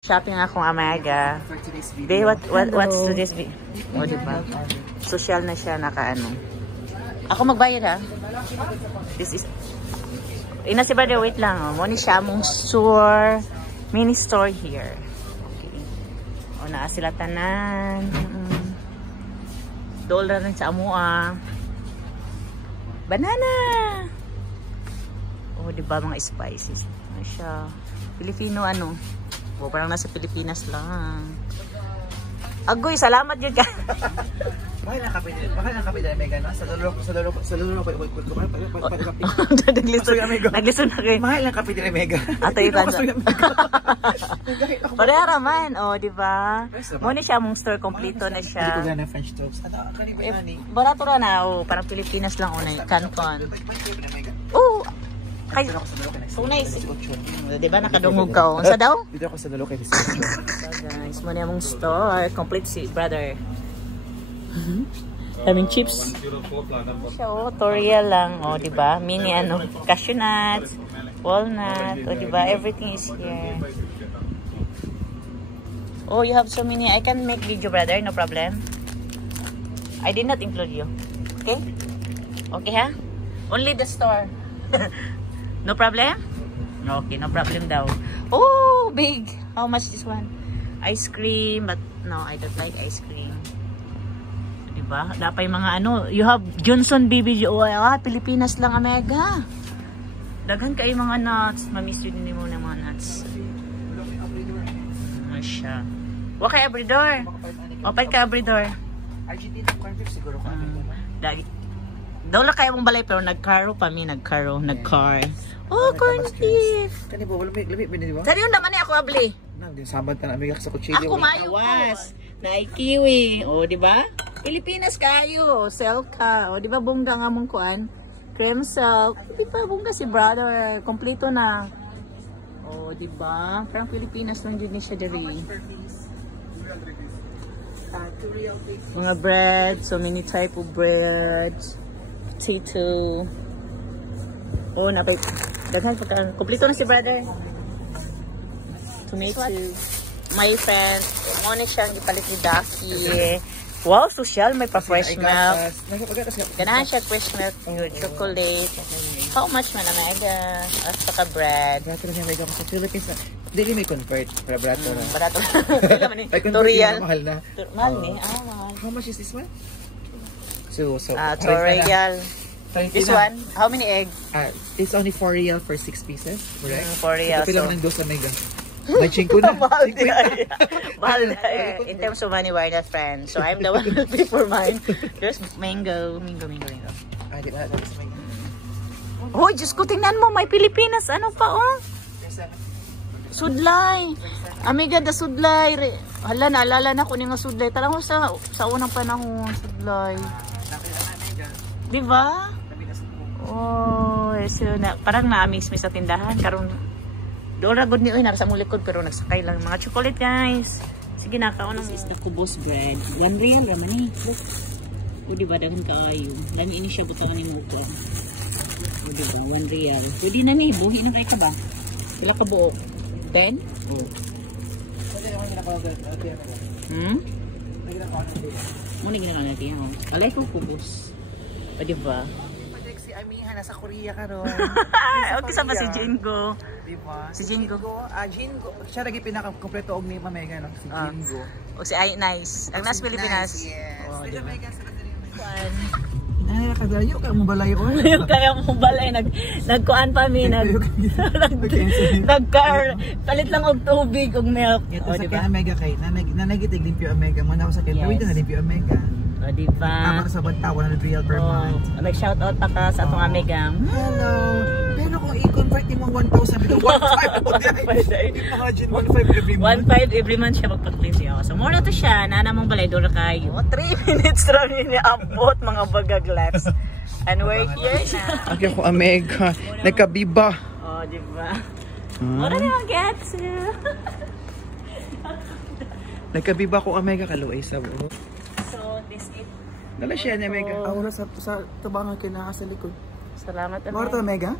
Shopping akong Amaga. Babe, what's today's video? O, diba? Social na siya, naka-ano. Ako magbayad, ha? This is... Ina si brother, wait lang. Oh. Muna siya mong store. Mini store here. Okay. O, naa sila tanan. Dollar rin sa amua. Banana! O, diba mga spices? Ano siya? Filipino, ano? O, parang nasa Pilipinas lang. Agoy, salamat yun ka. Bakit ang kapit na Mega, no? Sa lolo ko. Nagliso na kayo. Mahal ang kapit na Mega. Ato yung kansa. Pareha raman, o, diba? Muna siya mong store, kompleto na siya. Hindi ko gana French toast. Barato ra na, o, parang Pilipinas lang, o, na Canton. Oo, kay so nice. Diba nakadungog ka o? Sa daw? Dito ako sa lolo kay So guys, muna mong store. Complete si brother. Having chips. Siya o, tutorial lang. O, diba? Mini ano, cashew nuts, walnut. O, diba? Everything is here. Oh, you have so many. I can make video, brother. No problem. I did not include you. Okay? Okay, ha? Only the store. No problem? Okay, no problem daw. Oh, big. How much this one? Ice cream, but no, I don't like ice cream. Diba? Dapat yung mga ano, you have Johnson Baby Oil. Pilipinas lang, Amaga. Daghan kayo mga nuts. Mamiss yun din mo ng mga nuts. Masya. Waka kay abridor. Open ka abridor. Argentina corn beef siguro ko. Lagi. Daw lang kaya mong balay pero nag-car. Oh, corn beef. Kani ba wala lami binili ba? Sari yun naman ako abli. Nang din samad ka na Mega sa kutsilyo. Ako mayawas. Na kiwi. O, di ba? Pilipinas kayo. Sell ka. O, di ba bongga nga mong kuan? Cream silk. Di ba bongga si brother? Kompleto na. O, di ba? Parang Pilipinas lang yun siya dali. Mga bread. So many type of bread. Potato. Oh, napay. Daghan pagka. Kompleto na si brother. Tomato. My friend. Muna siyang ipalit ni Daki. Wow, social. May pa-fresh milk. Ganahan siya fresh milk. Good chocolate. How much man, Amaga? At saka bread. Barato na Mega ko sa Philippines. Dili may convert. Para barato na. Barato. Tutorial. Mahal na. Mahal ni. Mahal. How much is this one? So tutorial. This one, how many eggs? It's only 4 real for 6 pieces, correct? 4 real. Ito lang ng dosa Mega. May 5 na. Mahal na. In terms of money, we're not friends. So I'm the one who pay for mine. There's mango. Ay, di ba? Oh, Diyos ko, tingnan mo, may Pilipinas. Ano pa, oh? Sudlay. Amiga, the sudlay. Hala, naalala na ko nga sudlay. Talang ko sa unang panahon, sudlay. Diba? Oh, so parang na-amaze me sa tindahan. Karon doon good ni oy nasa mong likod pero nagsakay lang mga chocolate, guys. Sige na kaon is the kubos bread. 1 real ra man ni. O di ba daghan kaayo. Lami ini siya butawan ni mo ko. O di ba 1 real. Pwede na ni buhi na kay ka ba? Pila ka buok? 10? Oh. Muna ginawa natin yan. Alay ko kubos. O di ba? Si Amiha nasa Korea karon. Okay sa ba si Jingo? Diba? Si Jingo. Jingo. Siya lagi pinaka-kompleto og ni Mega no, si Jingo. O si Ay Nice. Ang nasa Pilipinas. Yes. Oh, Diba? Mega sa kanila. Ay, kadayo ka mo balay ko. Kaya mo balay nagkuan pa mi nagcar palit lang og tubig og milk. Ito sa kaya Mega kay nanagitig limpyo Mega mo na sa kaya tuwid na limpyo Mega. O di ba? Tama sa banta 100 real per month. Nag-shout out pa ka sa atong Amaga. Hello. Pero kung i-convert mo 1,000 to 1,500, hindi pa ka dyan 1,500 every month. 1,500 every month siya magpa-clean siya. So more na to siya, nana mong balay doon kayo. 3 minutes lang yun abot mga bagag laps. And we're here na. Okay ako Amaga. Nagkabiba. Oh, di ba? Mura na yung gets. Nagkabiba ko Amaga kaluay sa buo. This it. Dala siya ni Mega. Ako sa tabangan kina sa likod. Salamat, Amaga. Morto Mega.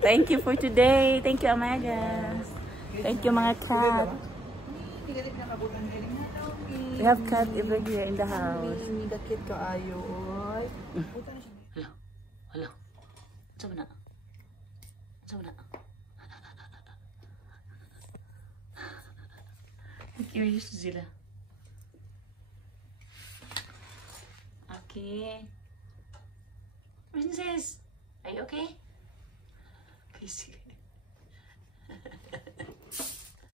Thank you for today. Thank you, Amaga. Thank you mga cat. We have cat everywhere in the house. Dakit ka ayo. Hello. Hello. Saan na? Saan na? Curious sila. Okay. Princess, are you okay? Please.